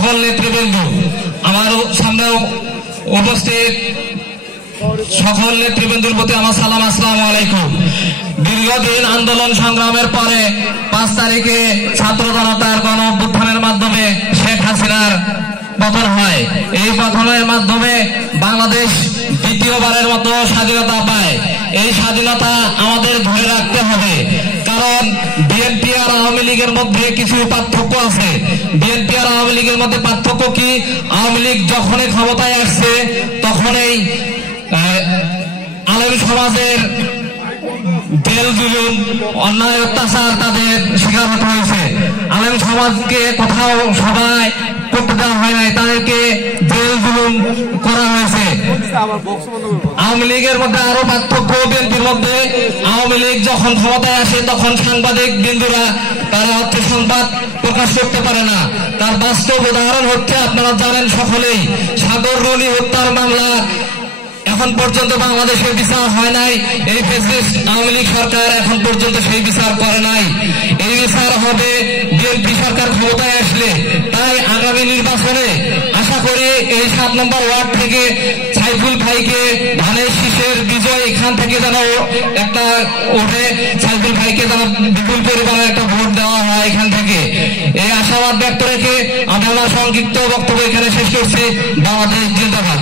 সকল নেতৃবৃন্দ, আমার সামনেও উপস্থিত সকল নেতৃবৃন্দের প্রতি আমার সালাম, আসসালামু আলাইকুম। দীর্ঘদিন আন্দোলন সংগ্রামের পরে 5 তারিখে ছাত্র জনতার গণ অভ্যুত্থানের মাধ্যমে শেখ হাসিনার পতন হয়। এই পতনের মাধ্যমে বাংলাদেশ দ্বিতীয়বারের মতো স্বাধীনতা পায়। এই স্বাধীনতা আমাদের ধরে রাখতে হবে, কারণ বিএনপি আর আওয়ামী লীগের মধ্যে কিছু পার্থক্য আছে। বিএনপি আর আওয়ামী লীগের মধ্যে পার্থক্য কি? আওয়ামী লীগ যখনই ক্ষমতায় আসছে তখনই আলেম সমাজের জেল জুলুম, অন্যায় অত্যাচার তাদের শিকার হতে হয়েছে। আলেম সমাজকে কোথাও সবাই করতে দেওয়া হয় নাই, তাদেরকে জেল জুলুম করা হয়েছে। আওয়ামী লীগের মধ্যে আরো পার্থক্য বিএনপির মধ্যে। আওয়ামী লীগ যখন ক্ষমতায় আসে তখন সাংবাদিক বিন্দুরা তারা হচ্ছে সংবাদ প্রকাশ করতে পারে না। তার বাস্তব উদাহরণ হচ্ছে, আপনারা জানেন সকলেই, সাগর রনি হত্যার মামলা এখন পর্যন্ত বাংলাদেশের বিচার হয় নাই। এই ফ্যাসিস্ট আওয়ামী লীগ সরকার এখন পর্যন্ত সেই বিচার করে নাই। এই বিচার হবে বিএনপি সরকার ক্ষমতায় আসলে। তাই আগামী নির্বাচনে আশা করি এই 7 নম্বর ওয়ার্ড থেকে সাইফুল ভাইকে ধানের শীষের বিজয় এখান থেকে যেন একটা ওঠে, সাইফুল ভাইকে যেন বিপুল পরিমাণে একটা ভোট দেওয়া হয় এখান থেকে। এই আশাবাদ ব্যক্ত রেখে আমি আমার সংক্ষিপ্ত বক্তব্য এখানে শেষ করছি। বাংলাদেশ জিন্দাবাদ।